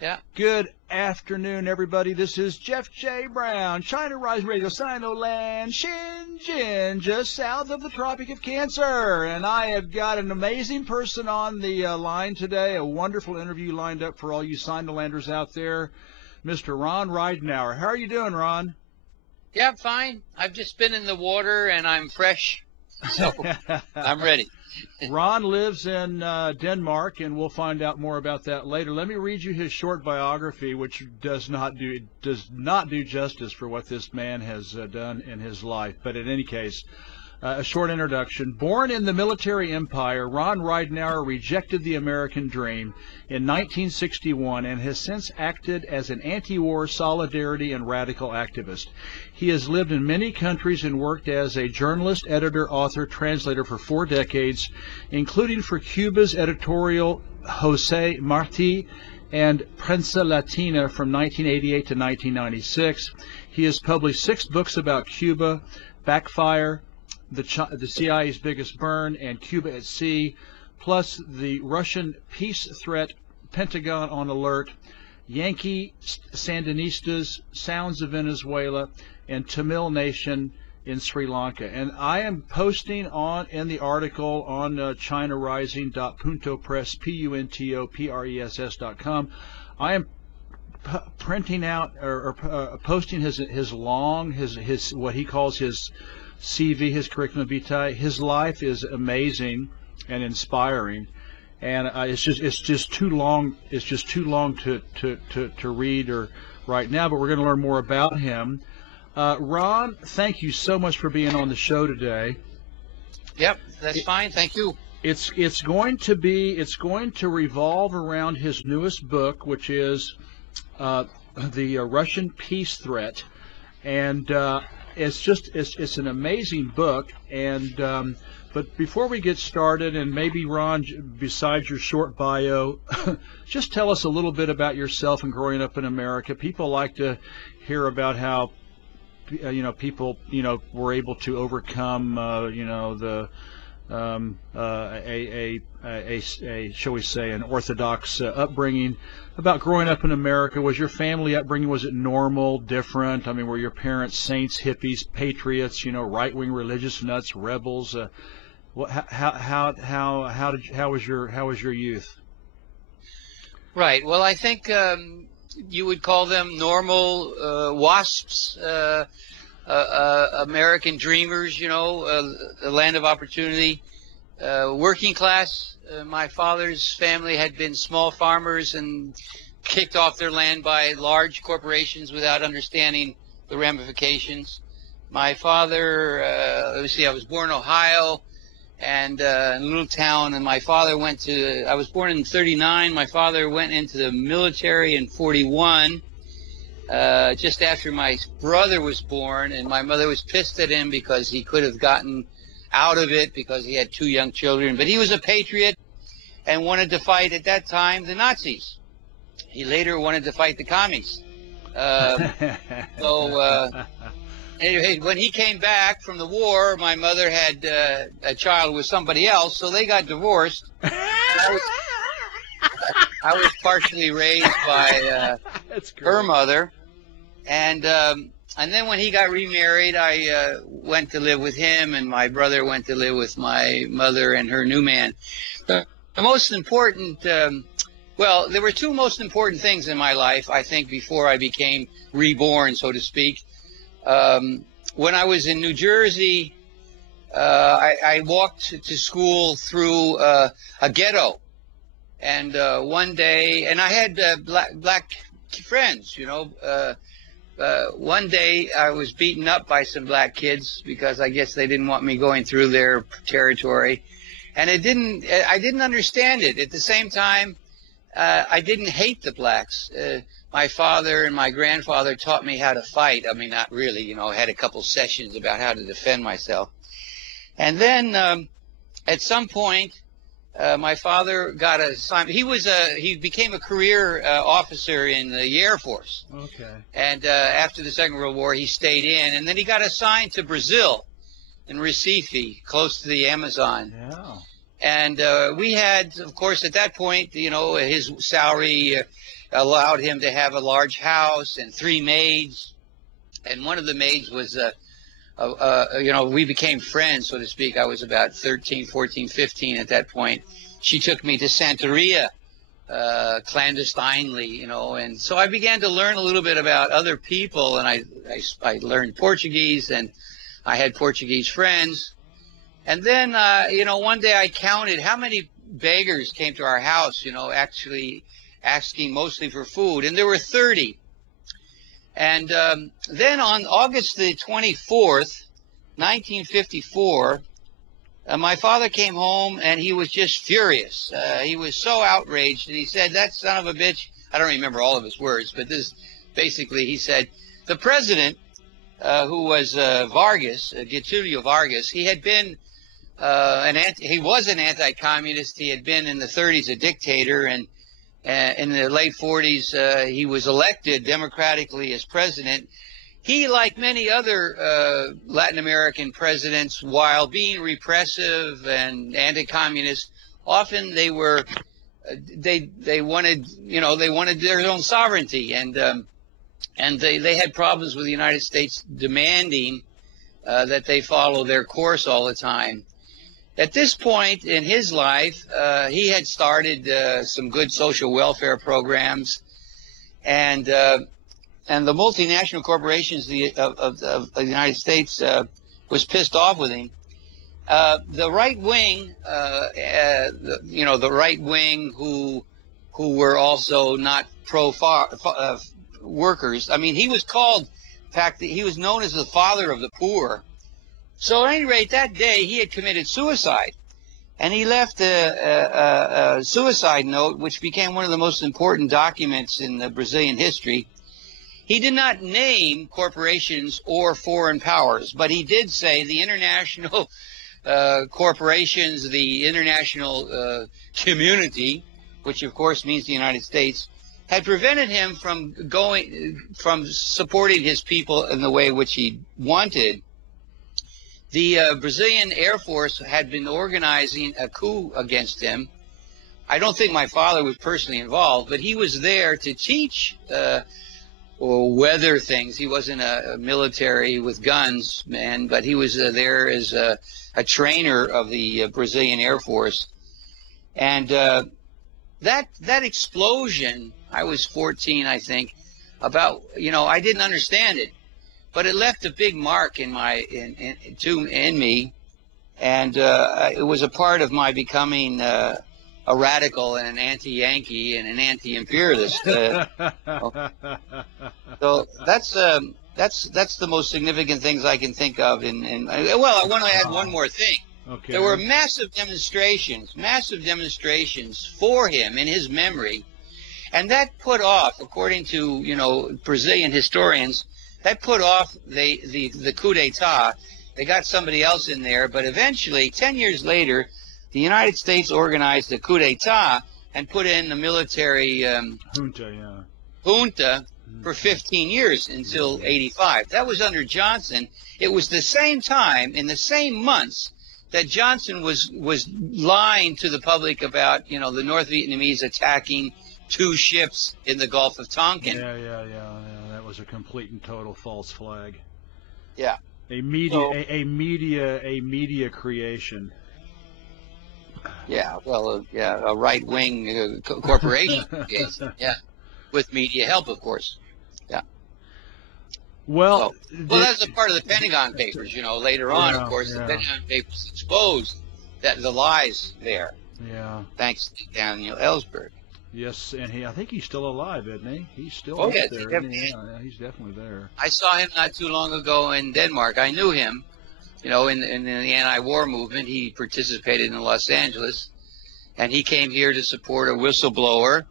Yeah. Good afternoon, everybody. This is Jeff J. Brown, China Rise Radio, Sinoland, Shenzhen, just south of the Tropic of Cancer. And I have got an amazing person on the line today, a wonderful interview lined up for all you Sinolanders out there, Mr. Ron Ridenour. How are you doing, Ron? Yeah, fine. I've just been in the water and I'm fresh, so I'm ready. Ron lives in Denmark, and we'll find out more about that later. Let me read you his short biography, which does not do justice for what this man has done in his life. But in any case, a short introduction. Born in the military empire, Ron Ridenour rejected the American dream in 1961 and has since acted as an anti-war solidarity and radical activist. He has lived in many countries and worked as a journalist, editor, author, translator for 4 decades, including for Cuba's editorial Jose Marti and Prensa Latina from 1988 to 1996. He has published 6 books about Cuba: Backfire, the CIA's Biggest Burn, and Cuba at Sea, plus the Russian peace threat, Pentagon on Alert, Yankee Sandinistas, Sounds of Venezuela, and Tamil Nation in Sri Lanka. And I am posting in the article on ChinaRising.puntopress, puntopress.com. I am printing out or posting his what he calls his CV, his curriculum vitae. His life is amazing and inspiring, and it's just too long. It's just too long to read or right now. But we're going to learn more about him. Ron, thank you so much for being on the show today. Yep, that's fine. Thank you. It's going to revolve around his newest book, which is the Russian peace threat, and it's an amazing book. And but before we get started, and maybe Ron, besides your short bio, just tell us a little bit about yourself and growing up in America. People like to hear about how people were able to overcome shall we say an orthodox upbringing. About growing up in America, was your family upbringing, was it normal, different? I mean, were your parents saints, hippies, patriots, right-wing religious nuts, rebels? How was your youth? Right. Well, I think you would call them normal WASPs, American dreamers. The land of opportunity, working class. My father's family had been small farmers and kicked off their land by large corporations without understanding the ramifications. My father, I was born in Ohio, and in a little town, and my father I was born in 39. My father went into the military in 41, just after my brother was born, and my mother was pissed at him because he could have gotten out of it because he had 2 young children. But he was a patriot and wanted to fight, at that time, the Nazis. He later wanted to fight the commies. Anyway, when he came back from the war, my mother had a child with somebody else, so they got divorced. I was partially raised by her mother, and then when he got remarried, I went to live with him, and my brother went to live with my mother and her new man. The most important, there were 2 most important things in my life, I think, before I became reborn, so to speak. When I was in New Jersey, I walked to school through a ghetto, and one day, and I had black friends, one day I was beaten up by some black kids because I guess they didn't want me going through their territory, and I didn't understand it. At the same time, I didn't hate the blacks. My father and my grandfather taught me how to fight. I mean, not really, I had a couple sessions about how to defend myself. And then at some point, my father got assigned. He became a career officer in the Air Force. Okay. And after the Second World War, he stayed in, and then he got assigned to Brazil, in Recife, close to the Amazon. Yeah. And we had, of course, at that point, his salary allowed him to have a large house and 3 maids. And one of the maids was, we became friends, so to speak. I was about 13, 14, 15 at that point. She took me to Santeria, clandestinely, and so I began to learn a little bit about other people, and I learned Portuguese, and I had Portuguese friends. And then, one day I counted how many beggars came to our house, actually asking mostly for food, and there were 30. And then on August the 24th, 1954, my father came home, and he was just furious. He was so outraged, and he said, "That son of a bitch," I don't remember all of his words, but this basically, he said, the president, who was Vargas, Getulio Vargas, he had been he was an anti-communist. He had been in the 30s a dictator, and in the late 40s, he was elected democratically as president. He, like many other Latin American presidents, while being repressive and anti-communist, often they were they wanted their own sovereignty, and they had problems with the United States demanding that they follow their course all the time. At this point in his life, he had started some good social welfare programs, and the multinational corporations of the United States was pissed off with him. The right wing, the right wing who were also not pro workers. I mean, he was called, in fact, he was known as the father of the poor. So at any rate, that day he had committed suicide, and he left a suicide note, which became one of the most important documents in the Brazilian history. He did not name corporations or foreign powers, but he did say the international corporations, the international community, which of course means the United States, had prevented him from supporting his people in the way which he wanted. The Brazilian Air Force had been organizing a coup against him. I don't think my father was personally involved, but he was there to teach or weather things. He wasn't a military with guns man, but he was there as a trainer of the Brazilian Air Force. And that explosion, I was 14, I think, I didn't understand it. But it left a big mark in me, and it was a part of my becoming a radical and an anti-Yankee and an anti-imperialist. So that's the most significant things I can think of. Well, I want to add one more thing. Okay. There were massive demonstrations for him in his memory, and that put off, according to Brazilian historians, that put off the coup d'etat. They got somebody else in there, but eventually, 10 years later, the United States organized a coup d'etat and put in the military junta for 15 years until 85. That was under Johnson. It was the same time, in the same months, that Johnson was lying to the public about the North Vietnamese attacking 2 ships in the Gulf of Tonkin. Yeah. That was a complete and total false flag. Yeah. A media creation. Yeah. Well, a right-wing corporation. Yeah. With media help, of course. Yeah. Well, that's a part of the Pentagon Papers. Later on, of course, the Pentagon Papers exposed the lies there. Yeah. Thanks to Daniel Ellsberg. Yes, and I think he's still alive, isn't he? He's still there. Yeah, he's definitely there. I saw him not too long ago in Denmark. I knew him, in the anti-war movement. He participated in Los Angeles, and he came here to support a whistleblower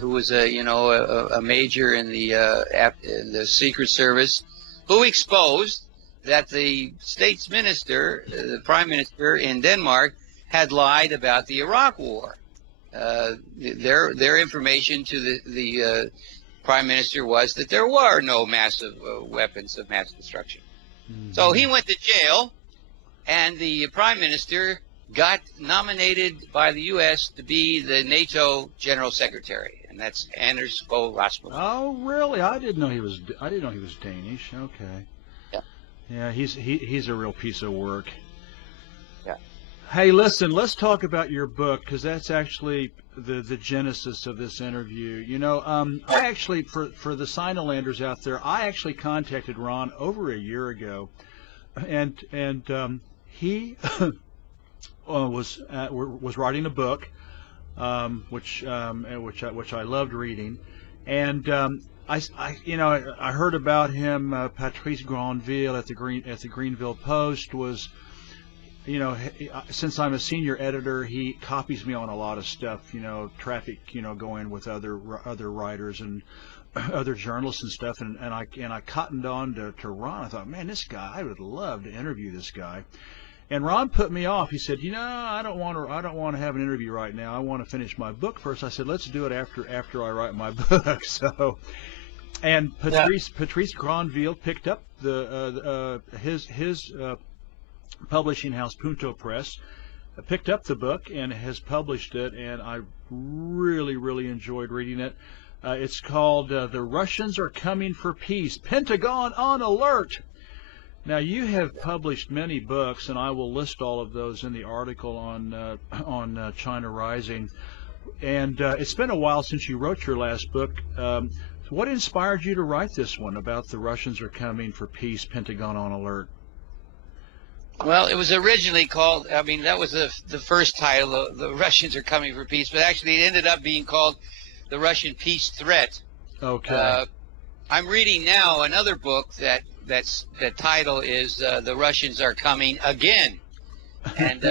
who was a major in the Secret Service, who exposed that the state's minister, the prime minister in Denmark, had lied about the Iraq War. Their information to the prime minister was that there were no massive weapons of mass destruction. Mm-hmm. So he went to jail, and the prime minister got nominated by the U.S. to be the NATO general secretary. And and that's Anders Fogh Rasmussen. Oh, really? I didn't know he was Danish. Okay. Yeah. Yeah, he's a real piece of work. Yeah. Hey, listen, let's talk about your book, because that's actually the genesis of this interview. You know, I actually, for the Sinolanders out there, I actually contacted Ron over a year ago, and he was writing a book, which I loved reading, and I heard about him. Patrice Granville at the Greenville Post was. You know, since I'm a senior editor, he copies me on a lot of stuff, you know, traffic, you know, going with other writers and other journalists and stuff. And I cottoned on to Ron. I thought, man, this guy, I would love to interview this guy. And Ron put me off. He said, you know, I don't want to have an interview right now. I want to finish my book first. I said, let's do it after I write my book. So, and Patrice Granville picked up his publishing house, Punto Press, picked up the book and has published it, and I really enjoyed reading it. It's called The Russians Are Coming for Peace, Pentagon on Alert. Now, you have published many books, and I will list all of those in the article on China Rising. And it's been a while since you wrote your last book. What inspired you to write this one about The Russians Are Coming for Peace, Pentagon on Alert? Well, it was originally called, I mean, that was the first title, The Russians Are Coming for Peace, but actually it ended up being called The Russian Peace Threat. Okay. I'm reading now another book the title is The Russians Are Coming Again. And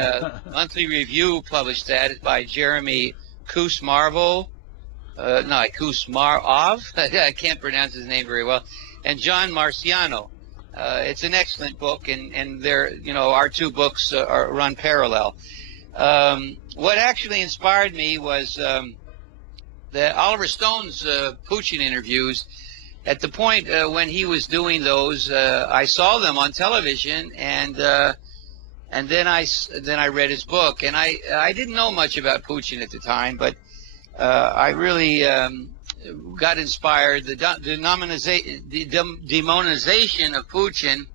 Monthly Review published that by Jeremy Kusmarov. I can't pronounce his name very well. And John Marciano. It's an excellent book, and they're, you know, our two books run parallel. What actually inspired me was the Oliver Stone's Putin interviews. At the point when he was doing those, I saw them on television, and then I read his book, and I didn't know much about Putin at the time, but I really got inspired. The demonization of Putin,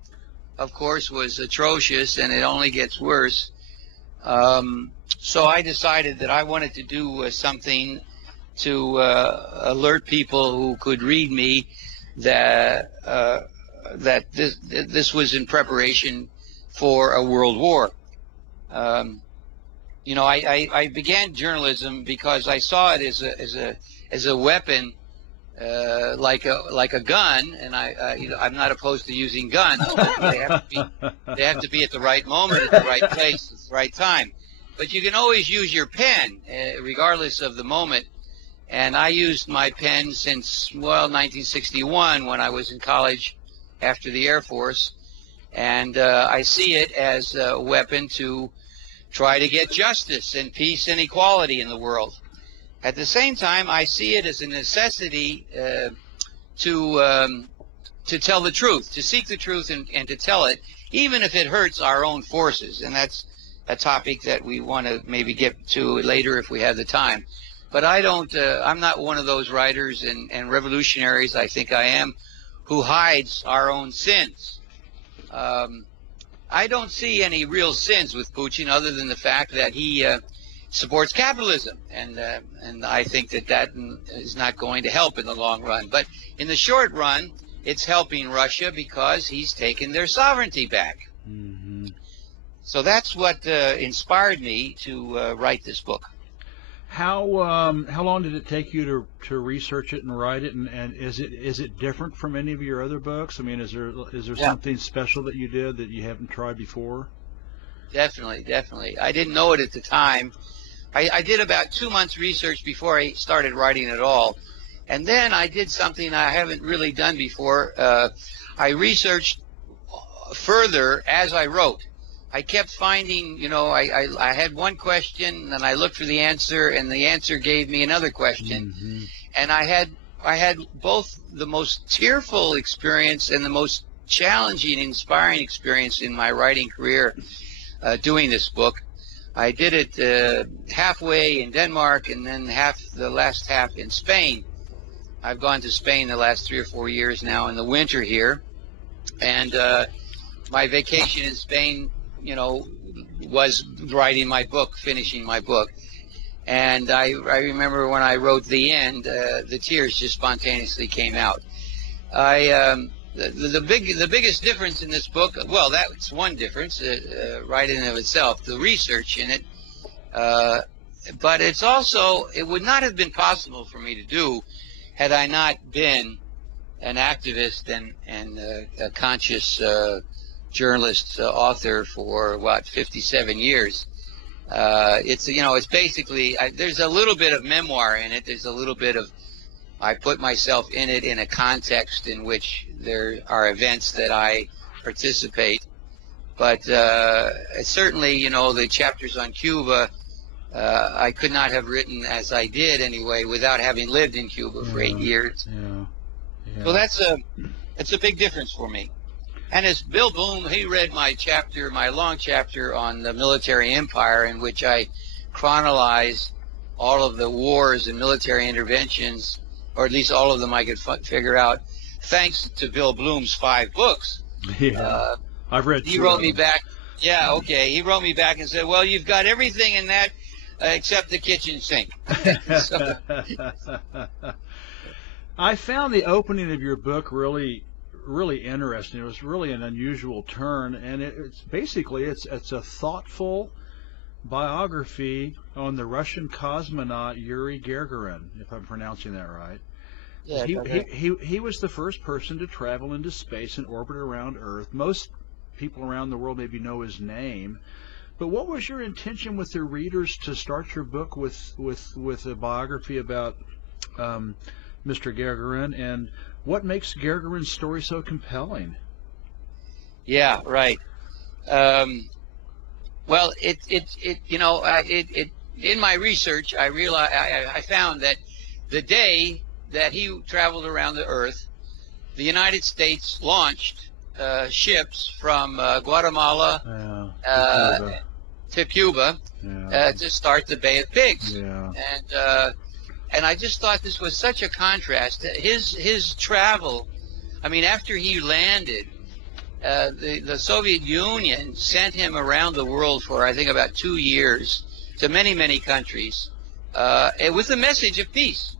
of course, was atrocious, and it only gets worse. So I decided that I wanted to do something to alert people who could read me that this was in preparation for a world war. You know, I began journalism because I saw it as a weapon, like a gun, and I'm not opposed to using guns. But they have to be at the right moment, at the right place, at the right time. But you can always use your pen, regardless of the moment. And I used my pen since 1961, when I was in college after the Air Force, and I see it as a weapon to try to get justice and peace and equality in the world. At the same time, I see it as a necessity to tell the truth, to seek the truth and to tell it, even if it hurts our own forces. And that's a topic that we want to maybe get to later if we have the time. But I'm not one of those writers and revolutionaries, I think I am, who hides our own sins. I don't see any real sins with Putin other than the fact that he supports capitalism, and I think that is not going to help in the long run. But in the short run, it's helping Russia because he's taken their sovereignty back. Mm-hmm. So that's what inspired me to write this book. How long did it take you to research it and write it, and is it different from any of your other books? I mean, is there something special that you did that you haven't tried before? Definitely. I didn't know it at the time. I did about 2 months research before I started writing at all, and then I did something I haven't really done before. I researched further as I wrote. I kept finding, you know, I had one question, and I looked for the answer, and the answer gave me another question. Mm-hmm. And I had both the most tearful experience and the most challenging, inspiring experience in my writing career doing this book. I did it halfway in Denmark and then the last half in Spain. I've gone to Spain the last 3 or 4 years now in the winter here, and my vacation in Spain, you know, was writing my book, finishing my book. And I remember when I wrote the end, the tears just spontaneously came out. The biggest difference in this book, well, that's one difference, right in and of itself, the research in it. But it's also, it would not have been possible for me to do had I not been an activist and a conscious journalist, author for, 57 years. It's, you know, it's basically, there's a little bit of memoir in it. There's a little bit of, I put myself in it in a context in which there are events that I participate. But certainly, you know, the chapters on Cuba, I could not have written as I did anyway without having lived in Cuba for 8 years. Yeah. So that's a big difference for me. And as Bill Bloom, he read my chapter, my long chapter on the military empire, in which I chronologize all of the wars and military interventions, or at least all of them I could figure out, thanks to Bill Bloom's 5 books. Yeah, I've read. He wrote me back. Yeah, okay. He wrote me back and said, "Well, you've got everything in that except the kitchen sink." So, I found the opening of your book really interesting. It was really an unusual turn, and it's basically it's a thoughtful biography on the Russian cosmonaut Yuri Gagarin, if I'm pronouncing that right. yeah, He was the first person to travel into space and orbit around Earth. Most people around the world maybe know his name, but what was your intention with the readers to start your book with a biography about Mr. Gagarin, and what makes Gagarin's story so compelling? Yeah, right. Well, you know, in my research, I realized I found that the day that he traveled around the Earth, the United States launched ships from Guatemala to Cuba to start the Bay of Pigs. Yeah. And I just thought this was such a contrast. His travel, I mean, after he landed, the Soviet Union sent him around the world for, I think, about 2 years to many, many countries with a message of peace.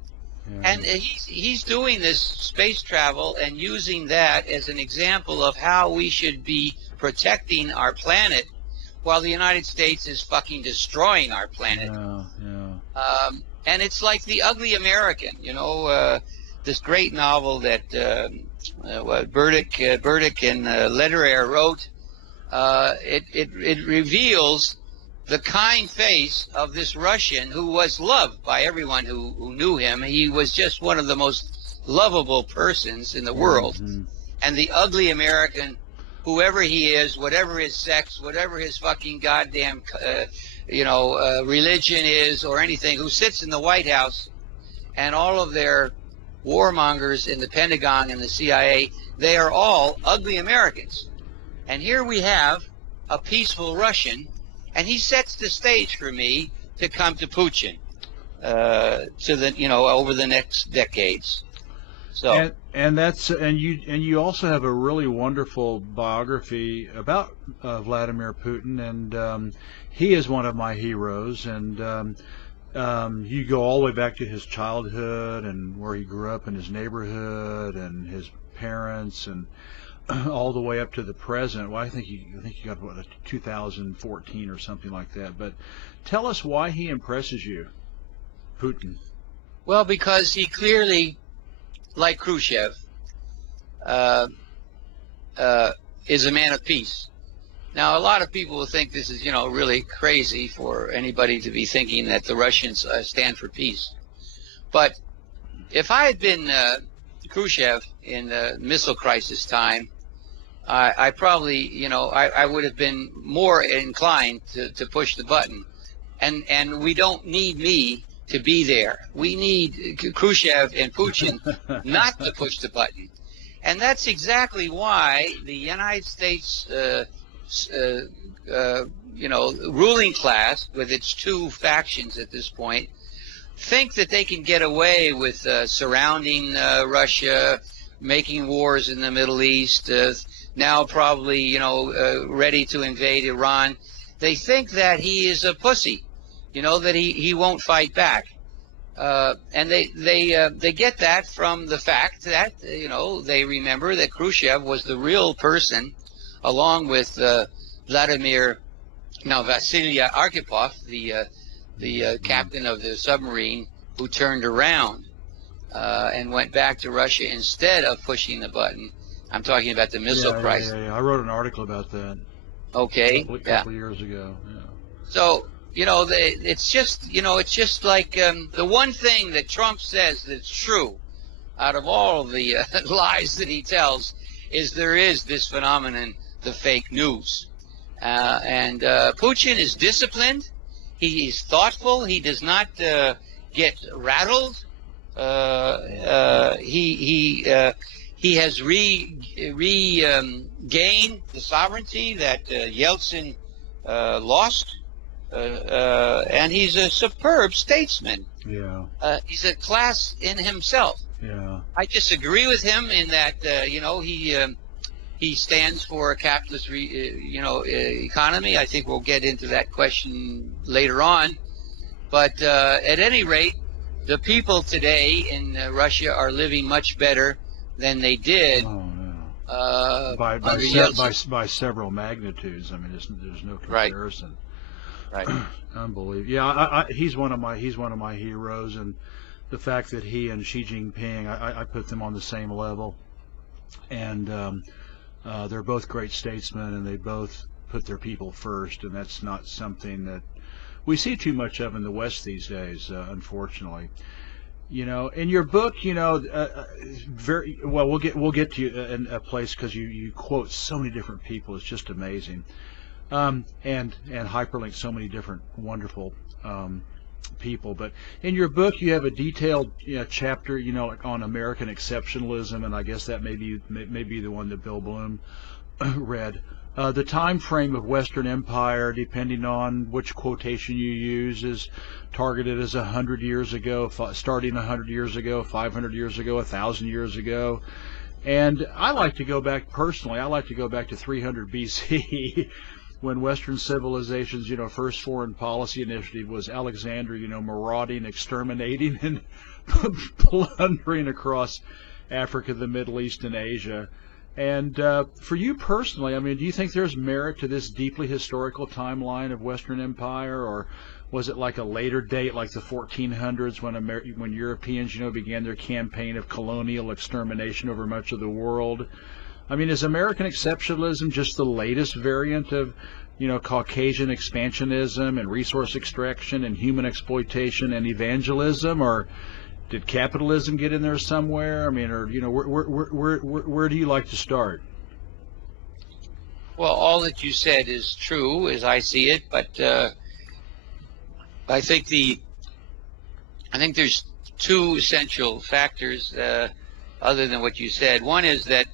Yeah. And he's doing this space travel and using that as an example of how we should be protecting our planet while the United States is fucking destroying our planet. And it's like The Ugly American, you know, this great novel that Burdick and Lederer wrote. It reveals the kind face of this Russian who was loved by everyone who knew him. He was just one of the most lovable persons in the world. Mm-hmm. And the ugly American, whoever he is, whatever his sex, whatever his fucking goddamn religion is or anything, who sits in the White House, and all of their warmongers in the Pentagon and the CIA, they are all ugly Americans. And here we have a peaceful Russian, and he sets the stage for me to come to Putin over the next decades. So and you also have a really wonderful biography about Vladimir Putin, and he is one of my heroes, and you go all the way back to his childhood and where he grew up in his neighborhood and his parents, and all the way up to the present. Well, I think you got 2014 or something like that. But tell us why he impresses you, Putin. Well, because he clearly, like Khrushchev, is a man of peace. Now, a lot of people will think this is, really crazy for anybody to be thinking that the Russians stand for peace. But if I had been Khrushchev in the missile crisis time, I probably, I would have been more inclined to push the button. And we don't need me to be there. We need Khrushchev and Putin not to push the button. And that's exactly why the United States ruling class with its two factions at this point think that they can get away with surrounding Russia, making wars in the Middle East, now probably, ready to invade Iran. They think that he is a pussy, that he won't fight back. And they get that from the fact that, they remember that Khrushchev was the real person, along with Vasily Arkhipov, the captain of the submarine, who turned around and went back to Russia instead of pushing the button. I'm talking about the missile crisis. Yeah. I wrote an article about that. Okay. A couple of years ago. Yeah. So, it's just like the one thing that Trump says that's true out of all the lies that he tells is there is this phenomenon, the fake news. And Putin is disciplined. He is thoughtful. He does not get rattled. He has regained the sovereignty that Yeltsin lost. And he's a superb statesman. Yeah. He's a class in himself. Yeah. I disagree with him in that, he stands for a capitalist, economy. I think we'll get into that question later on. But at any rate, the people today in Russia are living much better than they did. Oh, yeah. By several magnitudes. I mean, there's no comparison. Right. Unbelievable. Yeah, he's one of my heroes, and the fact that he and Xi Jinping, I put them on the same level, and they're both great statesmen, and they both put their people first, and that's not something that we see too much of in the West these days, unfortunately. In your book, very well. We'll get to you in a place because you quote so many different people. It's just amazing. And hyperlink so many different wonderful people. But in your book, you have a detailed chapter, on American exceptionalism, and I guess that may be the one that Bill Bloom read. The time frame of Western Empire, depending on which quotation you use, is targeted as 100 years ago, starting 100 years ago, 500 years ago, 1,000 years ago. And I like to go back personally. I like to go back to 300 BC. When Western civilization's, first foreign policy initiative was Alexander, marauding, exterminating, and plundering across Africa, the Middle East, and Asia. And for you personally, I mean, do you think there's merit to this deeply historical timeline of Western Empire, or was it like a later date, like the 1400s, when Europeans, began their campaign of colonial extermination over much of the world? I mean, is American exceptionalism just the latest variant of, Caucasian expansionism and resource extraction and human exploitation and evangelism, or did capitalism get in there somewhere? I mean, or where do you like to start? Well, all that you said is true, as I see it, but I think there's two essential factors other than what you said. One is that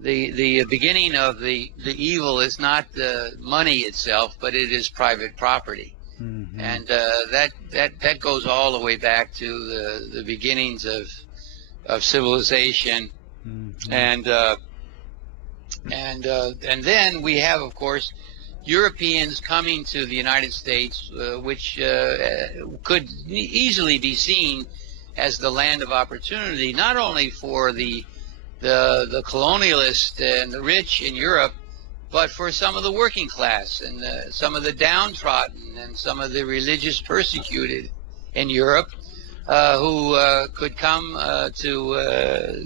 the beginning of the evil is not the money itself, but it is private property. Mm-hmm. And that goes all the way back to the beginnings of civilization. Mm-hmm. And then we have, of course, Europeans coming to the United States, which could easily be seen as the land of opportunity, not only for the colonialists and the rich in Europe, but for some of the working class and some of the downtrodden and some of the religious persecuted in Europe, who could come to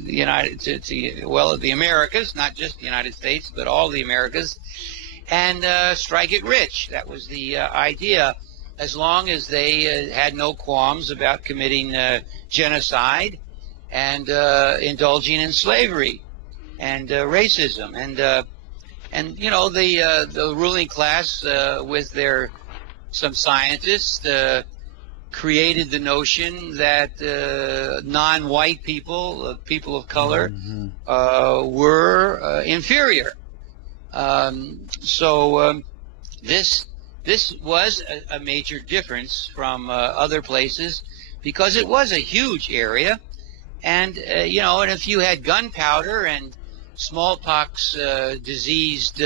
the Americas, not just the United States, but all the Americas, and strike it rich. That was the idea, as long as they had no qualms about committing genocide and indulging in slavery and racism, and the ruling class with some scientists created the notion that non-white people, people of color, mm-hmm. were inferior. So this was a major difference from other places, because it was a huge area, and and if you had gunpowder and smallpox diseased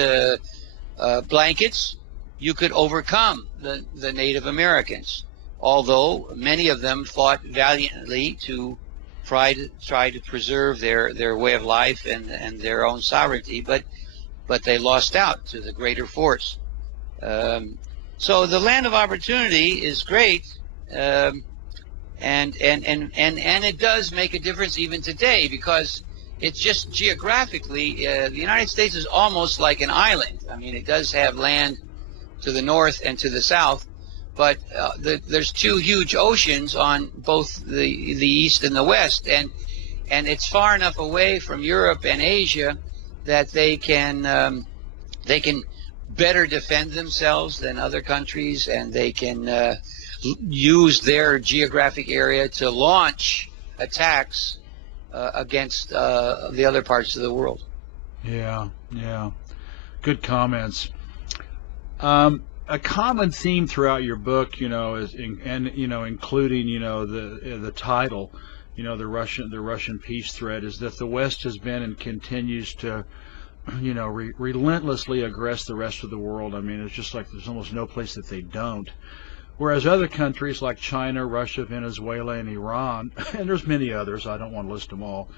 blankets, you could overcome the Native Americans, although many of them fought valiantly to try to preserve their way of life and their own sovereignty, but they lost out to the greater force. So the land of opportunity is great, and it does make a difference even today, because it's just geographically, the United States is almost like an island. I mean, it does have land to the north and to the south, but there's two huge oceans on both the east and the west, and it's far enough away from Europe and Asia that they can better defend themselves than other countries, and they can use their geographic area to launch attacks against the other parts of the world. Yeah, good comments. A common theme throughout your book, including the title, the Russian peace threat, is that the West has been and continues to relentlessly aggress the rest of the world. I mean, it's just like there's almost no place that they don't. Whereas other countries like China, Russia, Venezuela, and Iran, and there's many others, I don't want to list them all,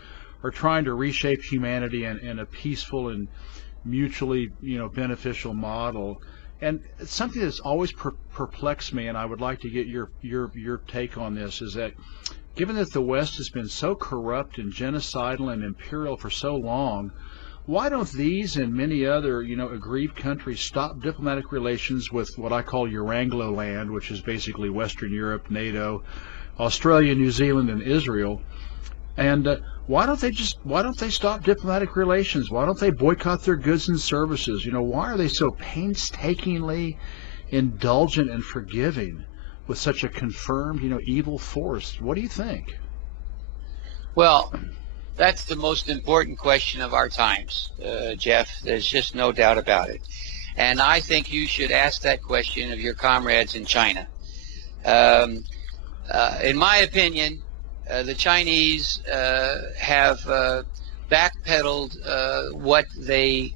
are trying to reshape humanity in a peaceful and mutually, beneficial model. And it's something that's always perplexed me, and I would like to get your take on this, is that given that the West has been so corrupt and genocidal and imperial for so long, why don't these and many other, aggrieved countries stop diplomatic relations with what I call Eurangloland, which is basically Western Europe, NATO, Australia, New Zealand, and Israel? And why don't they stop diplomatic relations? Why don't they boycott their goods and services? Why are they so painstakingly indulgent and forgiving with such a confirmed, evil force? What do you think? Well, that's the most important question of our times, Jeff. There's just no doubt about it. And I think you should ask that question of your comrades in China. In my opinion, the Chinese have backpedaled what they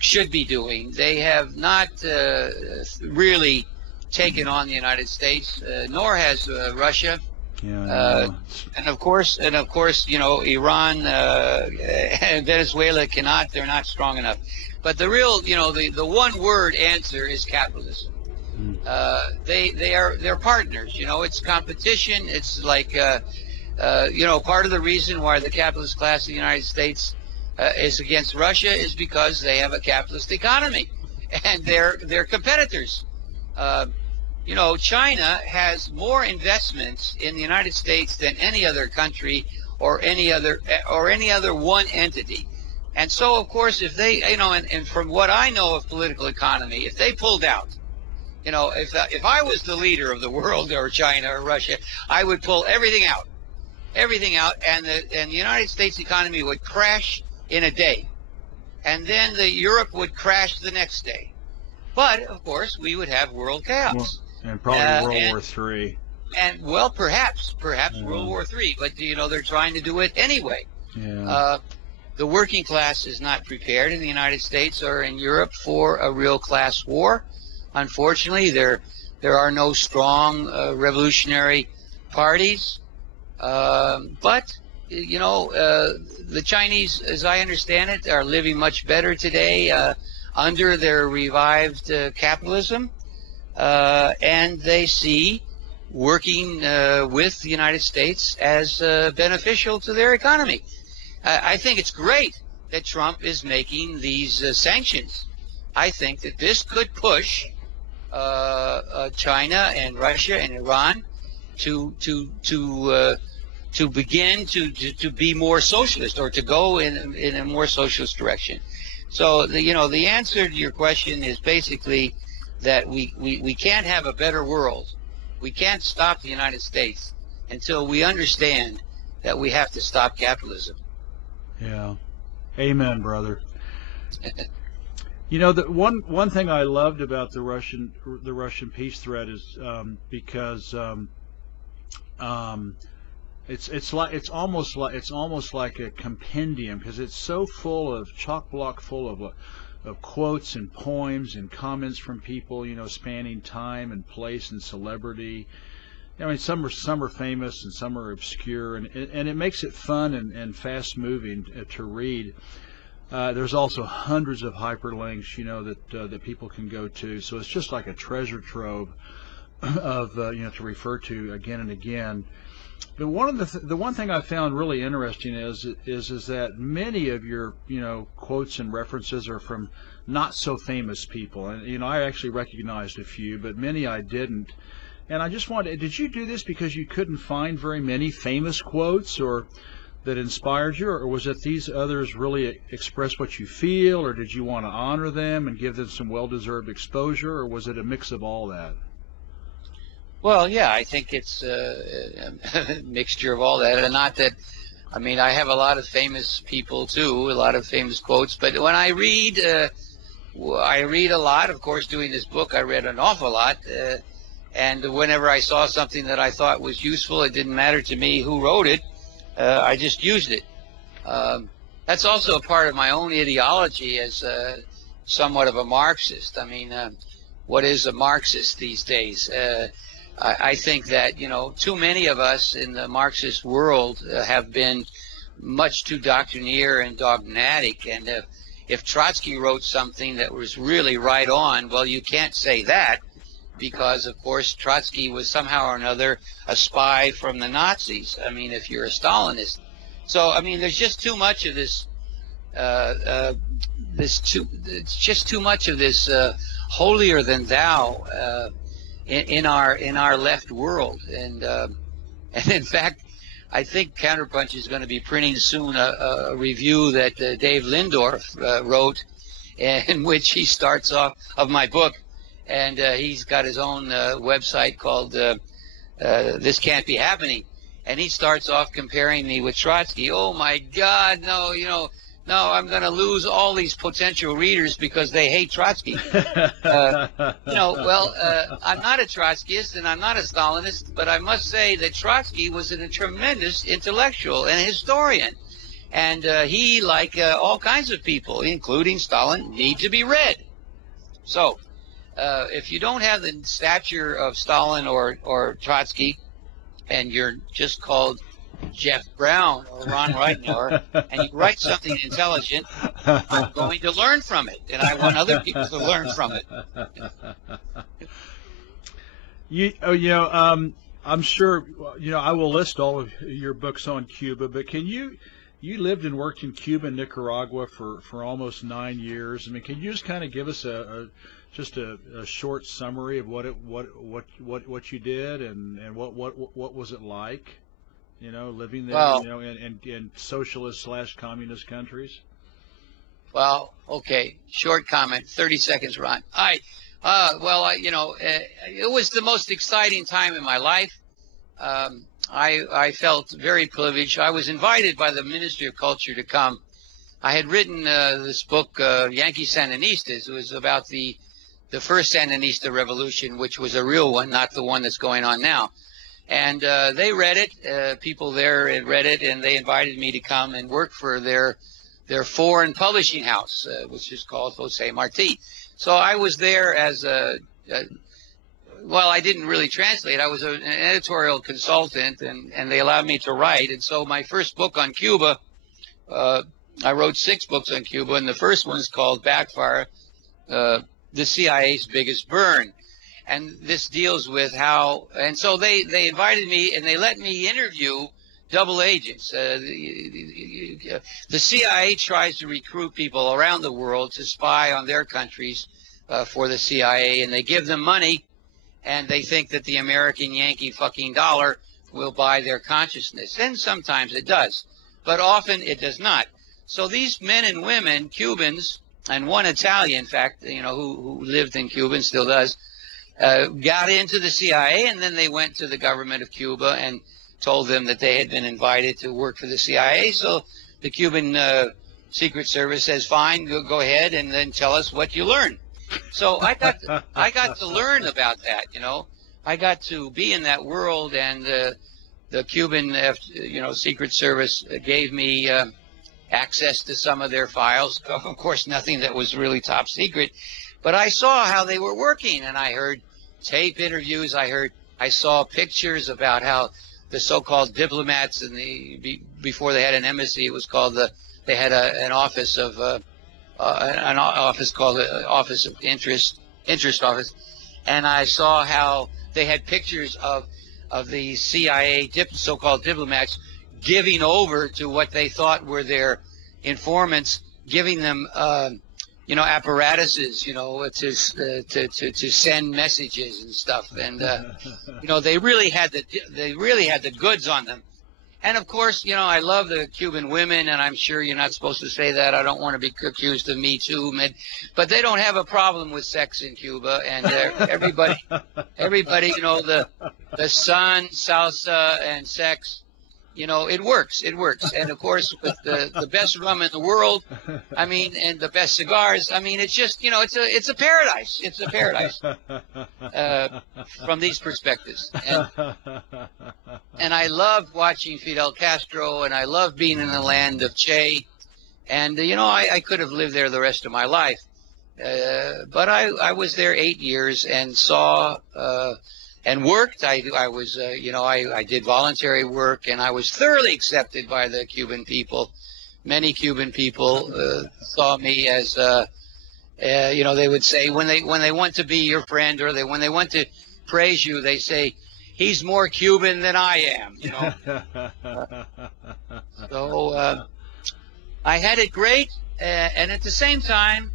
should be doing. They have not really taken on the United States, nor has Russia. And of course, Iran and Venezuela cannot. They're not strong enough. But the real, the one word answer is capitalism. They're partners. It's competition. It's like part of the reason why the capitalist class of the United States is against Russia is because they have a capitalist economy, and they're competitors. China has more investments in the United States than any other country or any other one entity. And so, of course, if they, and from what I know of political economy, if they pulled out, if I was the leader of the world, or China or Russia, I would pull everything out, and the United States economy would crash in a day, and then Europe would crash the next day. But of course, we would have world chaos. And probably World War III. And, well, perhaps World War III. But, they're trying to do it anyway. Yeah. The working class is not prepared in the United States or in Europe for a real class war. Unfortunately, there are no strong revolutionary parties. But, the Chinese, as I understand it, are living much better today under their revived capitalism. And they see working with the United States as beneficial to their economy. I think it's great that Trump is making these sanctions. I think that this could push China and Russia and Iran to begin to be more socialist, or to go in a more socialist direction. So the answer to your question is basically that we can't have a better world. We can't stop the United States until we understand that we have to stop capitalism. Yeah. Amen, brother. You know, the one thing I loved about the Russian peace threat is because it's almost like a compendium, because it's so full of chock block full of quotes and poems and comments from people, you know, spanning time and place and celebrity. I mean, some are famous and some are obscure, and it makes it fun and fast moving to read. There's also hundreds of hyperlinks, you know, that people can go to. So it's just like a treasure trove of you know, to refer to again and again. But the one thing I found really interesting is that many of your, you know, quotes and references are from not so famous people, and you know, I actually recognized a few, but many I didn't. And I just wanted, did you do this because you couldn't find very many famous quotes or that inspired you, or was it these others really express what you feel, or did you want to honor them and give them some well-deserved exposure, or was it a mix of all that? Well, yeah, I think it's a mixture of all that, and not that. I mean, I have a lot of famous people too, a lot of famous quotes. But when I read a lot. Of course, doing this book, I read an awful lot. And whenever I saw something that I thought was useful, it didn't matter to me who wrote it. I just used it. That's also a part of my own ideology as somewhat of a Marxist. I mean, what is a Marxist these days? I think that, you know, too many of us in the Marxist world have been much too doctrinaire and dogmatic. And if Trotsky wrote something that was really right on, well, you can't say that, because, of course, Trotsky was somehow or another a spy from the Nazis. I mean, if you're a Stalinist. So, I mean, there's just too much of this, just too much of this holier than thou in our left world. And in fact, I think Counterpunch is going to be printing soon a review that Dave Lindorf wrote, in which he starts off of my book. And he's got his own website called This Can't Be Happening. And he starts off comparing me with Trotsky. Oh, my God, no, you know, no, I'm going to lose all these potential readers because they hate Trotsky. You know, well, I'm not a Trotskyist and I'm not a Stalinist, but I must say that Trotsky was a tremendous intellectual and historian. And he, like all kinds of people, including Stalin, need to be read. So, if you don't have the stature of Stalin or Trotsky, and you're just called Jeff Brown or Ron Ridenour, and you write something intelligent, I'm going to learn from it, and I want other people to learn from it. I'm sure, you know, I will list all of your books on Cuba, but can you lived and worked in Cuba and Nicaragua for almost 9 years. I mean, can you just kind of give us just a short summary of what you did and what was it like, you know, living there, well, you know, in socialist / communist countries? Well, okay, short comment, 30 seconds, Ron. You know, it was the most exciting time in my life. I felt very privileged. I was invited by the Ministry of Culture to come. I had written this book, Yankee Sandinistas. It was about the first Sandinista revolution, which was a real one, not the one that's going on now. And they read it. People there had read it, and they invited me to come and work for their foreign publishing house, which is called Jose Marti. So I was there as well, I didn't really translate. I was an editorial consultant, and they allowed me to write. And so my first book on Cuba, I wrote 6 books on Cuba, and the first one is called Backfire, the CIA's Biggest Burn. And this deals with how, and so they invited me, and they let me interview double agents. The CIA tries to recruit people around the world to spy on their countries for the CIA, and they give them money, and they think that the American Yankee fucking dollar will buy their consciousness. And sometimes it does, but often it does not. So these men and women, Cubans, and one Italian, in fact, you know, who lived in Cuba and still does, got into the CIA, and then they went to the government of Cuba and told them that they had been invited to work for the CIA. So the Cuban Secret Service says, fine, go ahead and then tell us what you learned. So I got to learn about that, you know. I got to be in that world, and the Cuban, Secret Service gave me access to some of their files. Of course, nothing that was really top secret, but I saw how they were working, and I heard tape interviews. I saw pictures about how the so-called diplomats before they had an embassy, it was called they had an office of an office called the Office of Interest Office, and I saw how they had pictures of the CIA so-called diplomats giving over to what they thought were their informants, giving them apparatuses, to send messages and stuff, and they really had the goods on them. And of course, I love the Cuban women, and I'm sure you're not supposed to say that. I don't want to be accused of Me Too, but they don't have a problem with sex in Cuba, and everybody, the sun, salsa, and sex. It works. And of course, with the best rum in the world, and the best cigars, it's just, it's a paradise. It's a paradise from these perspectives. And I love watching Fidel Castro, and I love being in the land of Che. And, I could have lived there the rest of my life. But I was there 8 years and saw and worked. I did voluntary work, and I was thoroughly accepted by the Cuban people. Many Cuban people saw me as, they would say when they want to be your friend, or when they want to praise you, they say, he's more Cuban than I am. So I had it great, and at the same time,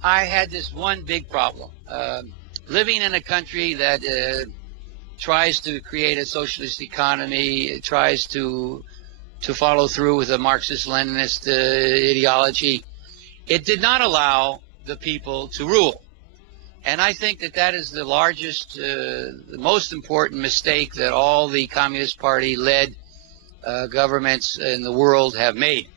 I had this one big problem. Living in a country that tries to create a socialist economy, it tries to follow through with a Marxist-Leninist ideology, it did not allow the people to rule. And I think that is the largest, the most important mistake that all the Communist Party-led governments in the world have made.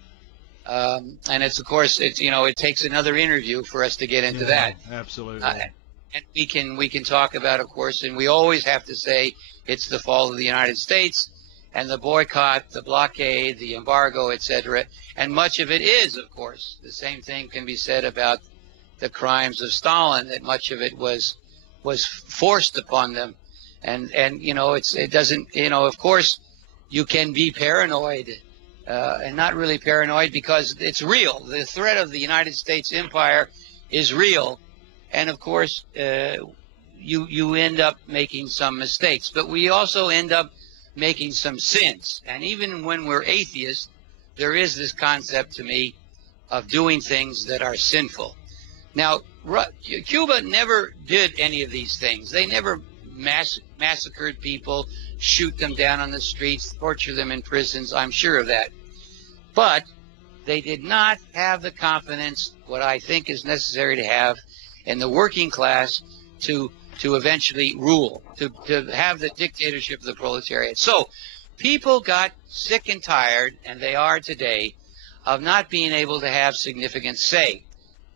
And it's, of course, it takes another interview for us to get into that. Absolutely. And we can talk about, of course, and we always have to say it's the fault of the United States and the boycott, the blockade, the embargo, etc. And much of it is, of course. The same thing can be said about the crimes of Stalin, that much of it was forced upon them. And it doesn't, of course, you can be paranoid and not really paranoid because it's real. The threat of the United States empire is real. And of course, you end up making some mistakes, but we also end up making some sins. And even when we're atheists, there is this concept to me of doing things that are sinful. Now, Cuba never did any of these things. They never massacred people, shoot them down on the streets, torture them in prisons. I'm sure of that. But they did not have the confidence, what I think is necessary to have, in the working class to eventually rule, to have the dictatorship of the proletariat. So people got sick and tired, and they are today, of not being able to have significant say.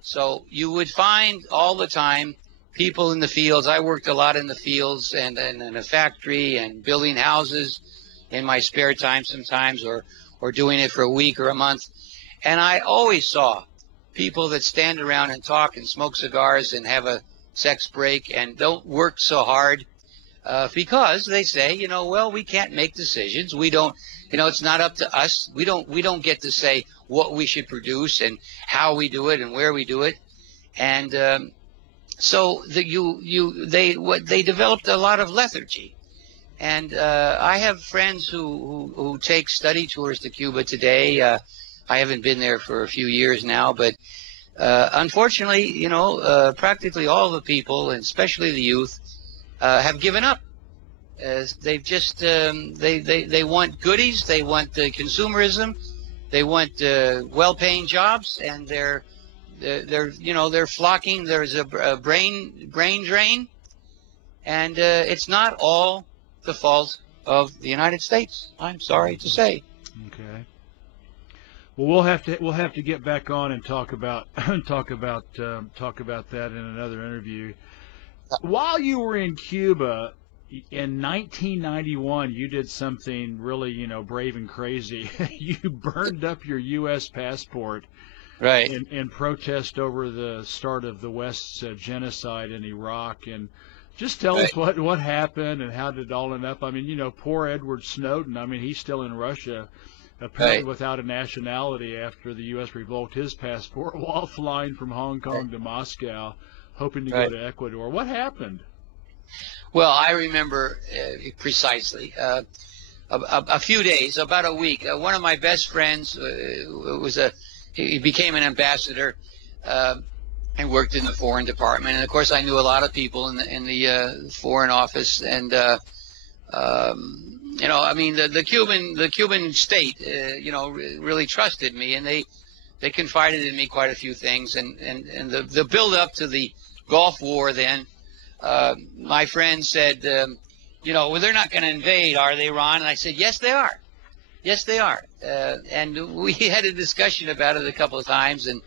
So you would find all the time people in the fields. I worked a lot in the fields and in a factory and building houses in my spare time sometimes, or doing it for a week or a month. And I always saw people that stand around and talk and smoke cigars and have a sex break and don't work so hard because they say, well, we can't make decisions. We don't, it's not up to us. We don't get to say what we should produce and how we do it and where we do it. And so they developed a lot of lethargy. And I have friends who take study tours to Cuba today. I haven't been there for a few years now, but unfortunately, practically all the people, and especially the youth, have given up. They've just they want goodies, they want consumerism, they want well-paying jobs, and they're flocking. There's a brain drain, and it's not all the fault of the United States, I'm sorry to say. Okay. Well, we'll have to get back on and talk about talk about that in another interview. While you were in Cuba in 1991, you did something really, brave and crazy. You burned up your U.S. passport, Right. in protest over the start of the West's genocide in Iraq. And just tell us what happened and how did it all end up. I mean, poor Edward Snowden. I mean, he's still in Russia, apparently without a nationality after the U.S. revoked his passport while flying from Hong Kong to Moscow, hoping to go to Ecuador. What happened? Well, I remember precisely. A few days, about a week. One of my best friends he became an ambassador and worked in the foreign department. And of course, I knew a lot of people in the foreign office. And I mean, the Cuban state, really trusted me, and they confided in me quite a few things. And the build up to the Gulf War then, my friend said, well, they're not going to invade, are they, Ron? And I said, yes, they are. Yes, they are. And we had a discussion about it a couple of times. And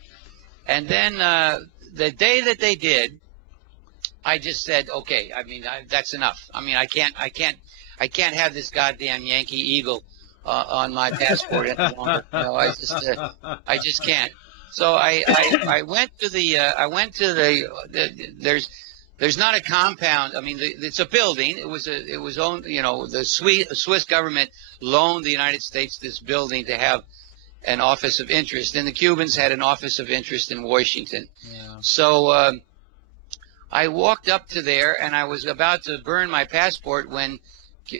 then the day that they did, I just said, okay, I mean, that's enough. I mean, I can't have this goddamn Yankee Eagle on my passport any longer. I just can't. So I went to there's not a compound. I mean, it's a building. It was owned. The Swiss government loaned the United States this building to have an office of interest, and the Cubans had an office of interest in Washington. Yeah. So I walked up to there, and I was about to burn my passport when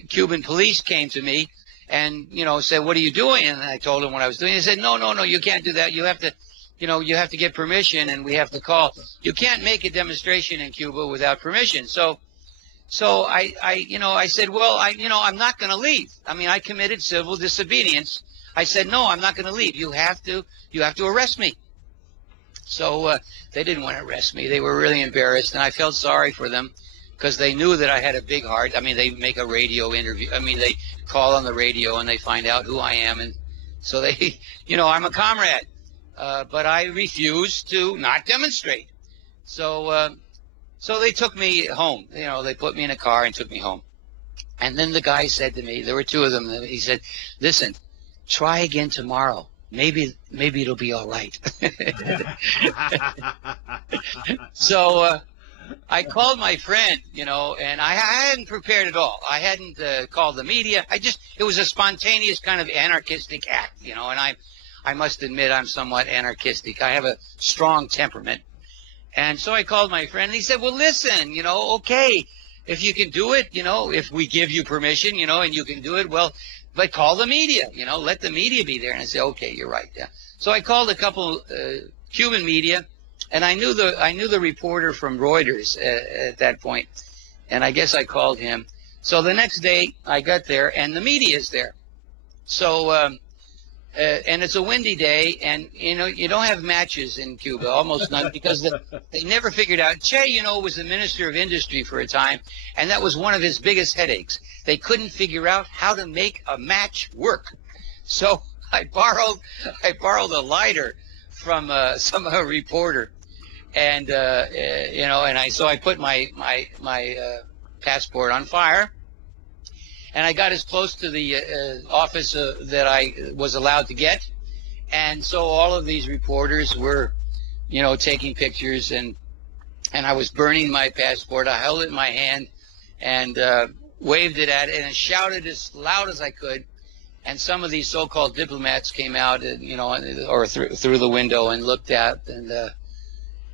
Cuban police came to me and said, "What are you doing?" And I told them what I was doing. They said, "No, you can't do that. You have to." You have to get permission, and we have to call. You can't make a demonstration in Cuba without permission. So I said, well, I'm not going to leave. I mean, I committed civil disobedience. I said, no, I'm not going to leave. You have to arrest me. So they didn't want to arrest me. They were really embarrassed, and I felt sorry for them because they knew that I had a big heart. I mean, they make a radio interview. I mean, they call on the radio and they find out who I am, and so they, I'm a comrade. But I refused to not demonstrate. So they took me home. They put me in a car and took me home. And then the guy said to me, there were two of them. He said, "Listen, try again tomorrow. Maybe it'll be all right." So I called my friend, and I hadn't prepared at all. I hadn't called the media. It was a spontaneous kind of anarchistic act, and I must admit I'm somewhat anarchistic. I have a strong temperament. And so I called my friend, and he said, well, listen, okay, if you can do it, if we give you permission, and you can do it, well, but call the media, let the media be there. And I said, okay, you're right. Yeah. So I called a couple Cuban media, and I knew the reporter from Reuters at that point, and I guess I called him. So the next day I got there, and the media is there. So and it's a windy day, and you don't have matches in Cuba, almost none, because they never figured out. Che, was the Minister of Industry for a time, and that was one of his biggest headaches. They couldn't figure out how to make a match work. So I borrowed a lighter from some reporter, and so I put my passport on fire. And I got as close to the office that I was allowed to get. And so all of these reporters were, taking pictures, and I was burning my passport. I held it in my hand and waved it at it and shouted as loud as I could. And some of these so-called diplomats came out, or through the window and looked at, well,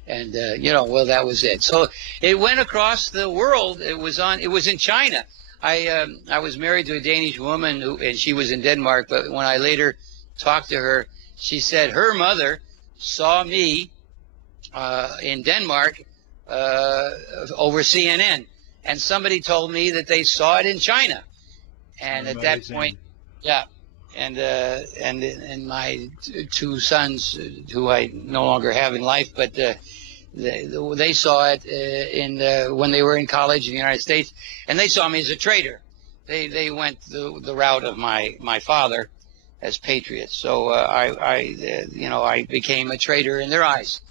that was it. So it went across the world. It was in China. I was married to a Danish woman and she was in Denmark, but when I later talked to her, she said her mother saw me in Denmark over CNN, and somebody told me that they saw it in China. And at that point, yeah, and my two sons, who I no longer have in life, but they saw it when they were in college in the United States, and they saw me as a traitor. They went the route of my father, as patriots. So I became a traitor in their eyes.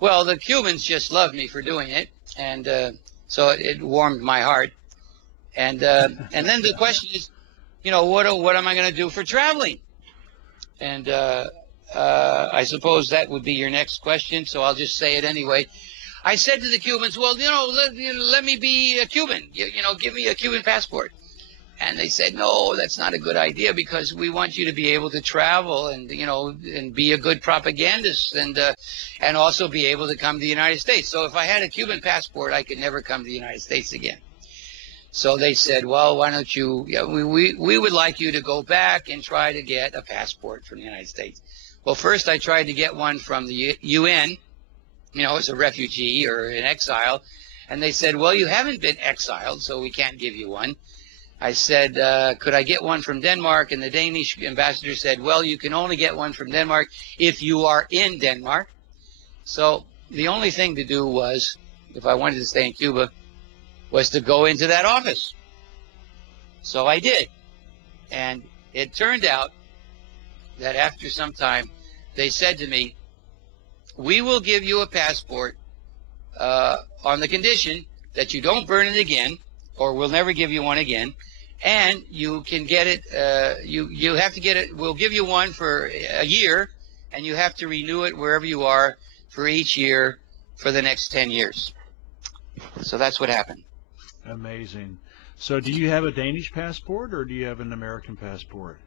Well, the Cubans just loved me for doing it, and so it warmed my heart. And then the question is, what am I going to do for traveling? And I suppose that would be your next question, so I'll just say it anyway. I said to the Cubans, well, let me be a Cuban. Give me a Cuban passport. And they said, no, that's not a good idea, because we want you to be able to travel and be a good propagandist and also be able to come to the United States. So if I had a Cuban passport, I could never come to the United States again. So they said, well, why don't you, we would like you to go back and try to get a passport from the United States. Well, first I tried to get one from the UN, as a refugee or an exile. And they said, well, you haven't been exiled, so we can't give you one. I said, could I get one from Denmark? And the Danish ambassador said, well, you can only get one from Denmark if you are in Denmark. So the only thing to do was, if I wanted to stay in Cuba, was to go into that office. So I did. And it turned out that after some time, they said to me, we will give you a passport on the condition that you don't burn it again, or we'll never give you one again. And you can get it, you have to get it, we'll give you one for a year, and you have to renew it wherever you are for each year for the next 10 years. So that's what happened. Amazing. So do you have a Danish passport, or do you have an American passport?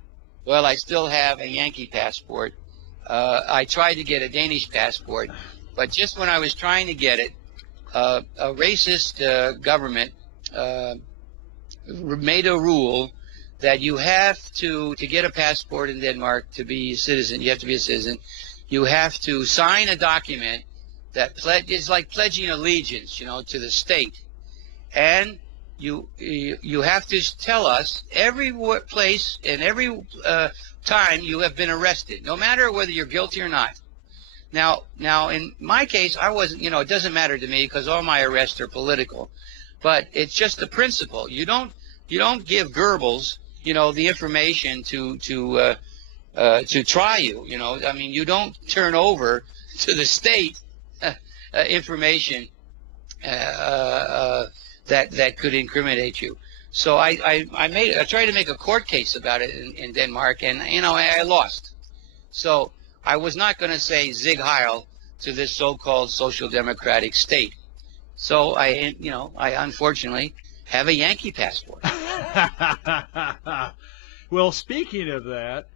Well, I still have a Yankee passport. I tried to get a Danish passport, but just when I was trying to get it, a racist government made a rule that you have to get a passport in Denmark to be a citizen. You have to be a citizen. You have to sign a document that is like pledging allegiance, to the state. And you have to tell us every place and every time you have been arrested, no matter whether you're guilty or not. Now, in my case, I wasn't. It doesn't matter to me because all my arrests are political. But it's just the principle. You don't give Goebbels, the information to try you. I mean, you don't turn over to the state information that could incriminate you. So I tried to make a court case about it in Denmark, and I lost. So I was not going to say Zig Heil to this so-called social democratic state. So I unfortunately have a Yankee passport. Well, speaking of that,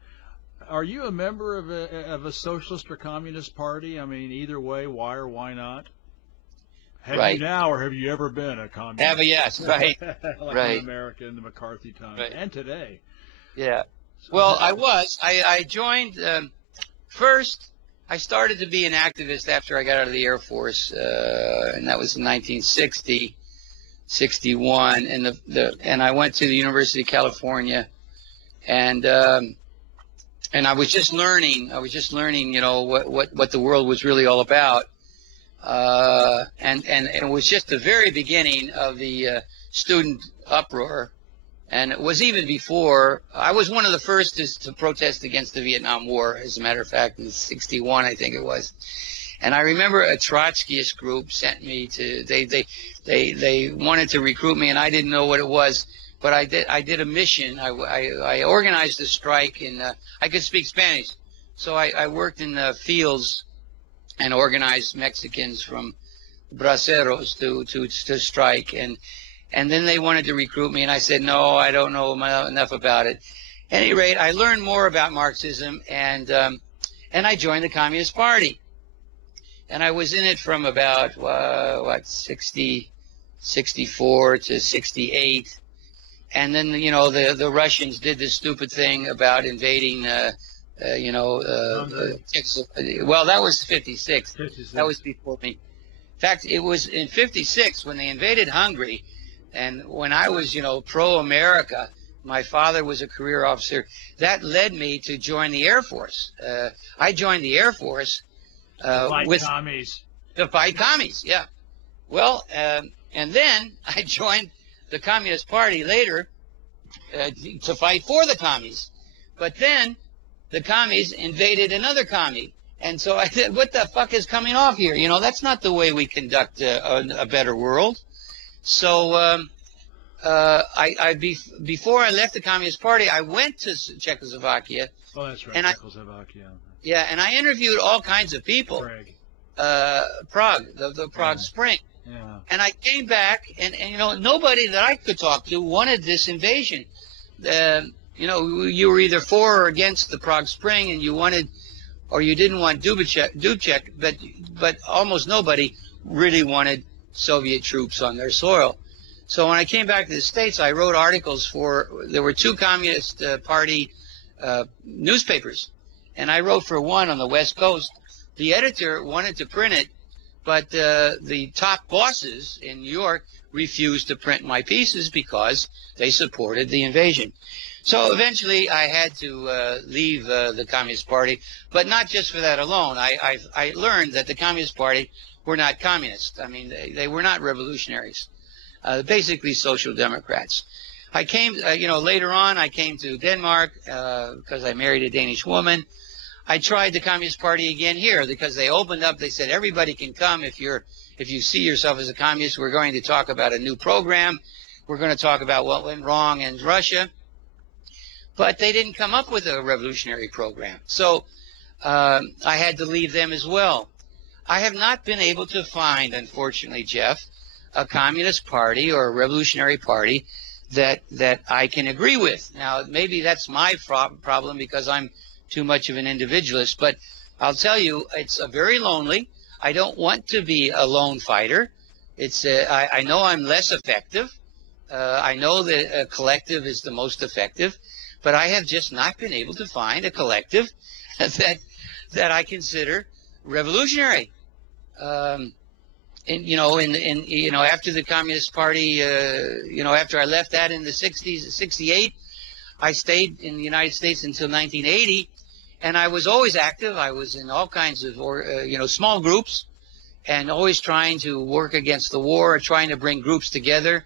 are you a member of a socialist or communist party? I mean, either way, why or why not? Have you now, or have you ever been a communist? Yes, right. Like right. in America in the McCarthy time, right. And today. Yeah. Well, I joined. First, I started to be an activist after I got out of the Air Force, and that was in 1960, 61, and I went to the University of California, and I was just learning. What the world was really all about, and it was just the very beginning of the student uproar. And it was even before. I was one of the first to protest against the Vietnam War, as a matter of fact, in 61, I think it was. And I remember a Trotskyist group sent me to, they wanted to recruit me, and I didn't know what it was, but I did a mission. I organized a strike I could speak Spanish. So I worked in the fields and organized Mexicans from braceros to strike, and then they wanted to recruit me, and I said, no, I don't know enough about it. At any rate, I learned more about Marxism, and I joined the Communist Party. And I was in it from about, 64 to 68. And then, the Russians did this stupid thing about invading, well, that was 56. That was before me. In fact, it was in 56 when they invaded Hungary. And when I was, pro-America, my father was a career officer. That led me to join the Air Force. I joined the Air Force to fight commies. Yeah. Well, and then I joined the Communist Party later to fight for the commies. But then the commies invaded another commie. And so I said, what the fuck is coming off here? You know, that's not the way we conduct a better world. So before I left the Communist Party, I went to Czechoslovakia. Oh, that's right, and Czechoslovakia. Yeah, and I interviewed all kinds of people. Prague, the Prague Spring. Yeah. And I came back, and you know, nobody that I could talk to wanted this invasion. You know, you were either for or against the Prague Spring, and you wanted, or you didn't want Dubček, but almost nobody really wanted Soviet troops on their soil. So when I came back to the States, I wrote articles there were two Communist Party newspapers, and I wrote for one on the West Coast. The editor wanted to print it, but the top bosses in New York refused to print my pieces because they supported the invasion. So eventually I had to leave the Communist Party, but not just for that alone. I learned that the Communist Party were not communists. I mean, they were not revolutionaries. Basically social democrats. I came, you know, later on I came to Denmark because I married a Danish woman. I tried the Communist Party again here because they opened up. They said everybody can come if you see yourself as a communist. We're going to talk about a new program. We're going to talk about what went wrong in Russia. But they didn't come up with a revolutionary program. So I had to leave them as well. I have not been able to find, unfortunately, Jeff, a communist party or a revolutionary party that I can agree with. Now, maybe that's my problem because I'm too much of an individualist, but I'll tell you, it's very lonely. I don't want to be a lone fighter. It's I know I'm less effective. I know that a collective is the most effective, but I have just not been able to find a collective that I consider revolutionary. And you know, you know, after the Communist Party, you know, after I left that in the 60s, 68, I stayed in the United States until 1980, and I was always active. I was in all kinds of, you know, small groups, and always trying to work against the war, trying to bring groups together.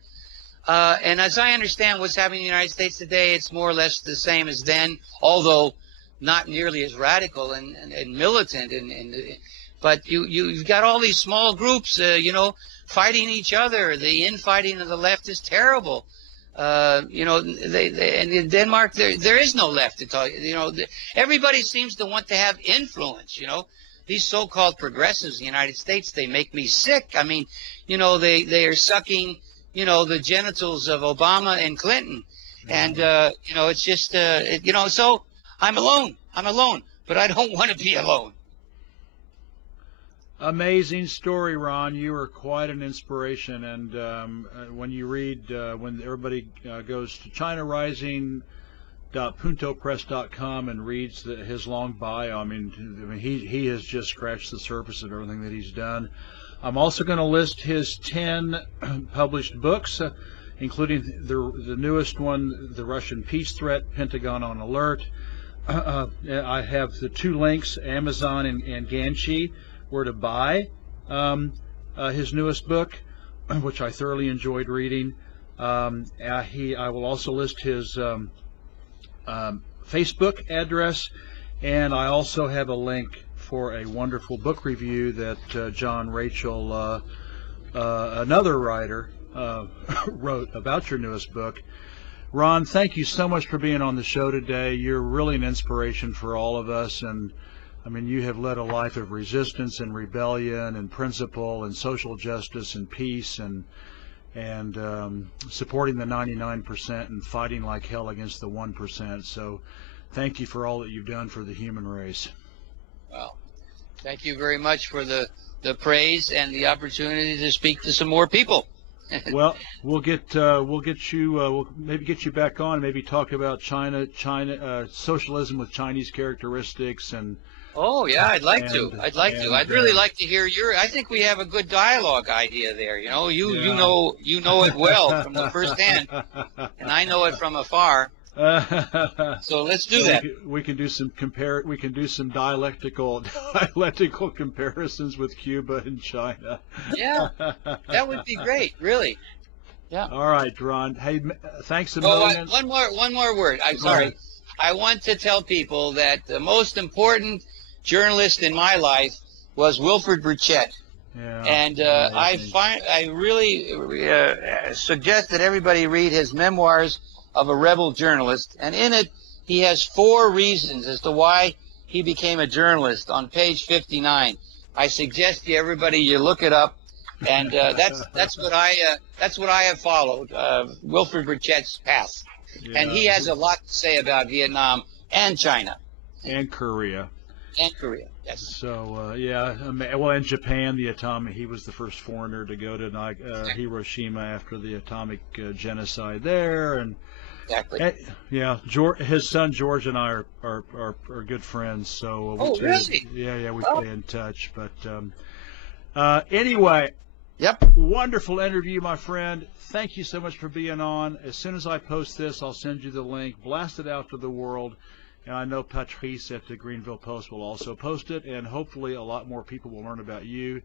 And as I understand what's happening in the United States today, it's more or less the same as then, although not nearly as radical and militant. But you've got all these small groups, you know, fighting each other. The infighting of the left is terrible. You know, and in Denmark, there is no left to talk. You know, everybody seems to want to have influence. You know, these so-called progressives in the United States, they make me sick. I mean, you know, they are sucking, you know, the genitals of Obama and Clinton, and you know, it's just you know. So I'm alone, but I don't want to be alone. Amazing story, Ron. You are quite an inspiration. And when you read, when everybody goes to ChinaRising.puntopress.com and reads his long bio, I mean, he has just scratched the surface of everything that he's done. I'm also going to list his 10 published books, including the newest one, The Russian Peace Threat, Pentagon on Alert. I have the 2 links, Amazon and Ganshi, where to buy his newest book, which I thoroughly enjoyed reading. I will also list his Facebook address, and I also have a link for a wonderful book review that John Rachel, another writer, wrote about your newest book. Ron, thank you so much for being on the show today. You're really an inspiration for all of us, and I mean, you have led a life of resistance and rebellion and principle and social justice and peace and supporting the 99% and fighting like hell against the 1%. So thank you for all that you've done for the human race. Well, thank you very much for the praise and the opportunity to speak to some more people. Well, we'll maybe get you back on, maybe talk about China, socialism with Chinese characteristics and. Oh yeah, I'd like to. I'd really like to hear I think we have a good dialogue idea there. You know, you know it well from the first hand, and I know it from afar. So let's do that. We can do some dialectical comparisons with Cuba and China. Yeah, that would be great. Really. Yeah. All right, Ron. Hey, thanks a million. One more word. I'm sorry. I want to tell people that the most important journalist in my life was Wilfred Burchett. Yeah, And I really suggest that everybody read his Memoirs of a Rebel Journalist. And in it, he has 4 reasons as to why he became a journalist on page 59. I suggest to everybody you look it up, and that's what I have followed, Wilfred Burchett's path. yeah. And he has a lot to say about Vietnam and China And Korea. and Korea. Yes. So, yeah, well, in Japan, he was the first foreigner to go to Hiroshima after the atomic genocide there, and Exactly. yeah, his son George and I are good friends. So Really? Yeah, we stay in touch. But anyway, Yep. wonderful interview, my friend. Thank you so much for being on. As soon as I post this, I'll send you the link. Blast it out to the world. And I know Patrice at the Greenville Post will also post it, and hopefully a lot more people will learn about you.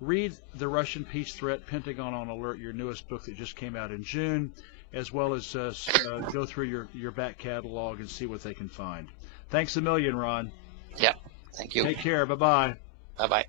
Read The Russian Peace Threat, Pentagon on Alert, your newest book that just came out in June, as well as go through your back catalog and see what they can find. Thanks a million, Ron. Yeah. Thank you. Take care. Bye-bye. Bye-bye.